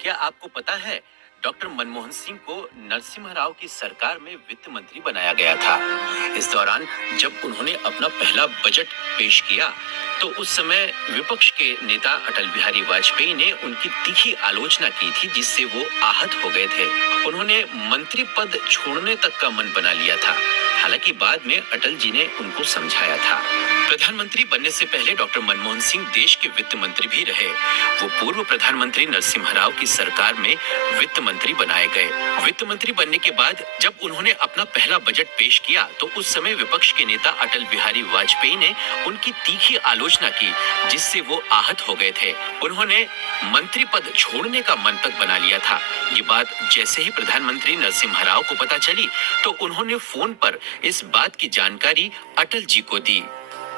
क्या आपको पता है डॉक्टर मनमोहन सिंह को नरसिम्हा राव की सरकार में वित्त मंत्री बनाया गया था। इस दौरान जब उन्होंने अपना पहला बजट पेश किया तो उस समय विपक्ष के नेता अटल बिहारी वाजपेयी ने उनकी तीखी आलोचना की थी, जिससे वो आहत हो गए थे। उन्होंने मंत्री पद छोड़ने तक का मन बना लिया था। हालांकि बाद में अटल जी ने उनको समझाया था। प्रधानमंत्री बनने से पहले डॉक्टर मनमोहन सिंह देश के वित्त मंत्री भी रहे। वो पूर्व प्रधानमंत्री नरसिम्हा राव की सरकार में वित्त मंत्री बनाए गए। वित्त मंत्री बनने के बाद जब उन्होंने अपना पहला बजट पेश किया तो उस समय विपक्ष के नेता अटल बिहारी वाजपेयी ने उनकी तीखी आलोचना की, जिससे वो आहत हो गए थे। उन्होंने मंत्री पद छोड़ने का मन तक बना लिया था। ये बात जैसे ही प्रधानमंत्री नरसिम्हा राव को पता चली तो उन्होंने फोन पर इस बात की जानकारी अटल जी को दी।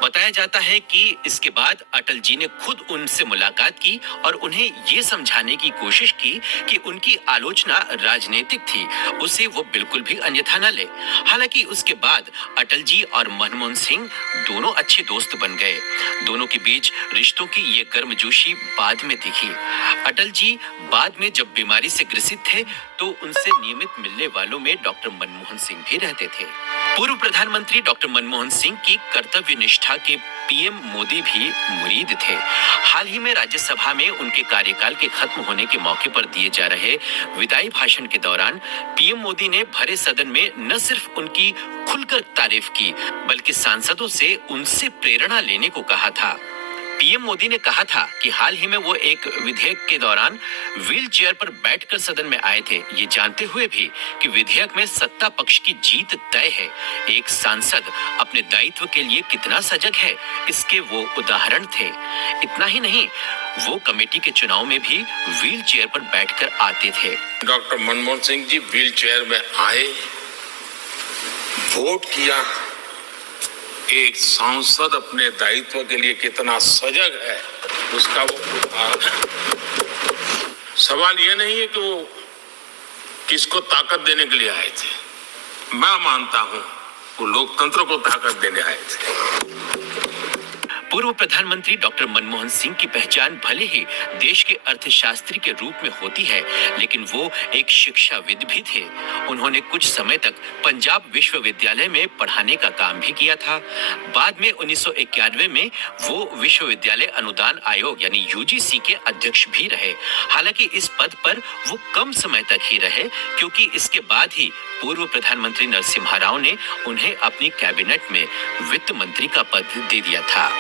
बताया जाता है कि इसके बाद अटल जी ने खुद उनसे मुलाकात की और उन्हें ये समझाने की कोशिश की कि उनकी आलोचना राजनीतिक थी, उसे वो बिल्कुल भी अन्यथा न ले। हालांकि उसके बाद अटल जी और मनमोहन सिंह दोनों अच्छे दोस्त बन गए। दोनों के बीच रिश्तों की ये गर्मजोशी बाद में दिखी। अटल जी बाद में जब बीमारी से ग्रसित थे तो उनसे नियमित मिलने वालों में डॉक्टर मनमोहन सिंह भी रहते थे। पूर्व प्रधानमंत्री डॉक्टर मनमोहन सिंह की कर्तव्य निष्ठा के पीएम मोदी भी मुरीद थे। हाल ही में राज्यसभा में उनके कार्यकाल के खत्म होने के मौके पर दिए जा रहे विदाई भाषण के दौरान पीएम मोदी ने भरे सदन में न सिर्फ उनकी खुलकर तारीफ की, बल्कि सांसदों से उनसे प्रेरणा लेने को कहा था। पीएम मोदी ने कहा था कि हाल ही में वो एक विधेयक के दौरान व्हील चेयर पर बैठकर सदन में आए थे, ये जानते हुए भी कि विधेयक में सत्ता पक्ष की जीत तय है। एक सांसद अपने दायित्व के लिए कितना सजग है, इसके वो उदाहरण थे। इतना ही नहीं, वो कमेटी के चुनाव में भी व्हील चेयर पर बैठकर आते थे। Doctor Manmohan Singh ji wheel chair में आए, वोट किया। एक सांसद अपने दायित्व के लिए कितना सजग है, उसका वो उदाहरण है। सवाल ये नहीं है कि वो किसको ताकत देने के लिए आए थे। मैं मानता हूं वो लोकतंत्र को ताकत देने आए थे। पूर्व प्रधानमंत्री डॉक्टर मनमोहन सिंह की पहचान भले ही देश के अर्थशास्त्री के रूप में होती है, लेकिन वो एक शिक्षाविद भी थे। उन्होंने कुछ समय तक पंजाब विश्वविद्यालय में पढ़ाने का काम भी किया था। बाद में 1991 में वो विश्वविद्यालय अनुदान आयोग यानी यूजीसी के अध्यक्ष भी रहे। हालांकि इस पद पर वो कम समय तक ही रहे, क्योंकि इसके बाद ही पूर्व प्रधानमंत्री नरसिम्हा राव ने उन्हें अपनी कैबिनेट में वित्त मंत्री का पद दे दिया था।